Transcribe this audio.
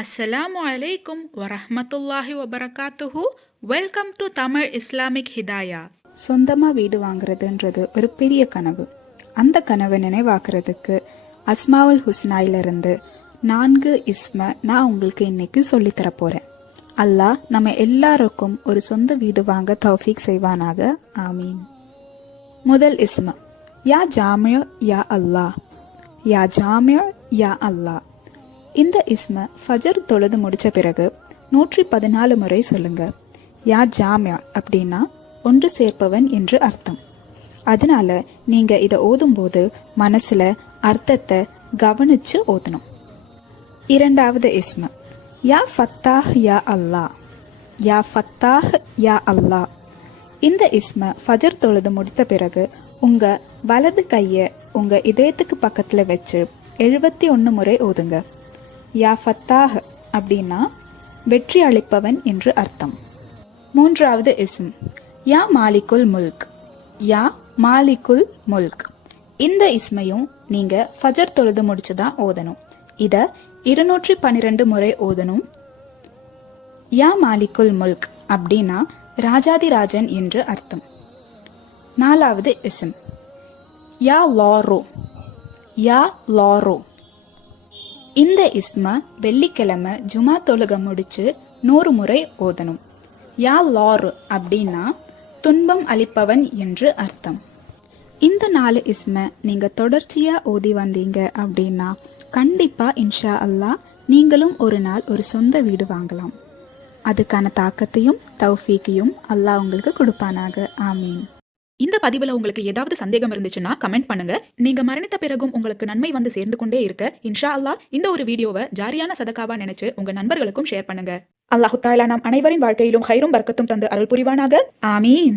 அஸ்ஸலாமு அலைக்கும் வரஹ்மத்துல்லாஹி வபரகாத்துஹு. Welcome to Tamil Islamic Hidaya. சொந்தமாக வீடு வாங்குறதுன்றது ஒரு பெரிய கனவு. அந்த கனவை நினைவாக்குறதுக்கு அஸ்மாவுல் ஹுஸ்னாயிலிருந்து 4 இஸ்ம நான் உங்களுக்கு இன்னைக்கு சொல்லித்தர போறேன். அல்லாஹ் நம்ம எல்லாருக்கும் ஒரு சொந்த வீடு வாங்க தௌஃபீக் செய்வானாக. ஆமீன். முதல் இஸ்ம யா ஜாமியோ யா அல்லாஹ். யா ஜாமியோ யா அல்லாஹ். இந்த இஸ்ம ஃபஜர் தொழுது முடிச்ச பிறகு 114 முறை சொல்லுங்க. யா ஜாமியா அப்படின்னா ஒன்று சேர்ப்பவன் என்று அர்த்தம். அதனால நீங்க இதை ஓதும்போது மனசுல அர்த்தத்தை கவனிச்சு ஓதணும். இரண்டாவது இஸ்ம யா ஃபத்தாஹ் யா அல்லாஹ். யா ஃபத்தாஹ் யா அல்லாஹ். இந்த இஸ்ம ஃபஜர் தொழுது முடித்த பிறகு உங்க வலது கைய உங்க இதயத்துக்கு பக்கத்துல வச்சு 71 முறை ஓதுங்க. யா ஃபத்தாஹ் அப்படின்னா வெற்றி அளிப்பவன் என்று அர்த்தம். மூன்றாவது இஸ்ம் யா மாலிகுல் முல்க். யா மாலிகுல் முல்க். இந்த இஸ்மையும் நீங்க ஃபஜர் தொழுது முடிச்சுதான் ஓதணும். இத 212 முறை ஓதணும். யா மாலிகுல் முல்க் அப்படின்னா ராஜாதிராஜன் என்று அர்த்தம். நாலாவது இஸ்ம் யா லாரோ. யா லாரோ. இந்த இஸ்ம வெள்ளிக்கிழமை ஜுமா தொழுக முடிச்சு 100 முறை ஓதணும். யா லாரு அப்படின்னா துன்பம் அளிப்பவன் என்று அர்த்தம். இந்த 4 இஸ்ம நீங்க தொடர்ச்சியா ஓதி வந்தீங்க அப்படின்னா கண்டிப்பா இன்ஷா அல்லாஹ் நீங்களும் ஒரு நாள் ஒரு சொந்த வீடு வாங்கலாம். அதுக்கான தாக்கத்தையும் தௌஃபீக்கையும் அல்லாஹ் உங்களுக்கு கொடுப்பானாக. ஆமீன். இந்த பதிவுல உங்களுக்கு ஏதாவது சந்தேகம் இருந்துச்சுன்னா கமெண்ட் பண்ணுங்க. நீங்க மரணித்த பிறகும் உங்களுக்கு நன்மை வந்து சேர்ந்து கொண்டே இருக்க இன்ஷா அல்லாஹ் இந்த ஒரு வீடியோவை ஜாரியான சதகாவா நினைச்சு உங்க நண்பர்களுக்கும் ஷேர் பண்ணுங்க. அல்லாஹு தஆலா நம் அனைவரின் வாழ்க்கையிலும் ஹைரும் பர்க்கத்தும் தந்து அருள் புரிவானாக. ஆமீன்.